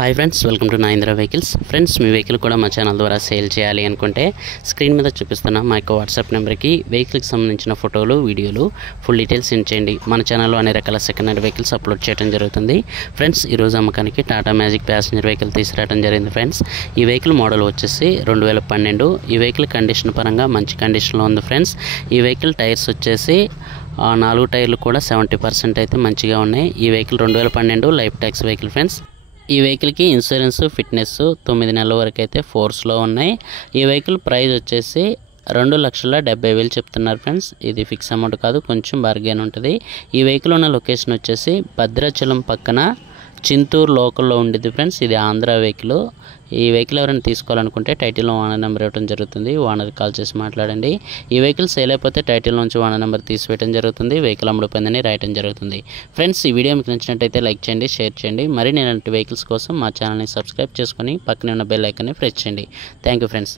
Hi friends, welcome to Nayindra vehicles. Friends, మీ vehicle కూడా మా ఛానల్ ద్వారా సేల్ చేయాలి అనుకుంటే స్క్రీన్ మీద చూపిస్తున్న మా యొక్క వాట్సాప్ నెంబర్కి వెహికల్కి సంబంధించిన ఫోటోలు, వీడియోలు, ఫుల్ డీటెయిల్స్ సెండ్ చేయండి. మన ఛానల్లో అన్ని రకాల సెకండ్ హ్యాండ్ వెహికల్స్ అప్లోడ్ చేయడం జరుగుతుంది. ఫ్రెండ్స్, ఈరోజు అమ్మకానికి టాటా మ్యాజిక్ ప్యాసింజర్ వెహికల్ తీసుకురావడం జరిగింది. ఫ్రెండ్స్, ఈ వెహికల్ మోడల్ వచ్చేసి 2012. ఈ వెహికల్ కండిషన్ పరంగా మంచి కండిషన్లో ఉంది. ఫ్రెండ్స్, ఈ వెహికల్ టైర్స్ వచ్చేసి 4 టైర్లు కూడా 70% అయితే మంచిగా ఉన్నాయి. ఈ vehicle 2012 life tax vehicle. Friends, ఈ వెహికల్కి ఇన్సూరెన్స్, ఫిట్నెస్ 9 నెలల వరకు అయితే ఫోర్స్లో ఉన్నాయి. ఈ వెహికల్ ప్రైస్ వచ్చేసి 2,70,000 చెప్తున్నారు. ఫ్రెండ్స్, ఇది ఫిక్స్ అమౌంట్ కాదు, కొంచెం బార్గెన్ ఉంటుంది. ఈ వెహికల్ ఉన్న లొకేషన్ వచ్చేసి భద్రాచలం పక్కన చింతూరు లోకల్లో ఉండేది. ఫ్రెండ్స్, ఇది ఆంధ్ర వెహికల్. ఈ వెహికల్ ఎవరైనా తీసుకోవాలనుకుంటే టైటిల్లో ఓనర్ నెంబర్ ఇవ్వడం జరుగుతుంది. ఓనర్కి కాల్ చేసి మాట్లాడండి. ఈ వెహికల్ సేల్ అయిపోతే టైటిల్ నుంచి ఓనర్ నెంబర్ తీసివేయడం జరుగుతుంది. వెహికల్ అమ్ముడుపోయిందని రాయడం జరుగుతుంది. ఫ్రెండ్స్, ఈ వీడియో మీకు నచ్చినట్టయితే లైక్ చేయండి, షేర్ చేయండి. మరిన్ని ఇలాంటి వెహికల్స్ కోసం మా ఛానల్ని సబ్స్క్రైబ్ చేసుకొని పక్కనే ఉన్న బెల్ ఐకాన్ని ప్రెస్ చేయండి. Thank you friends.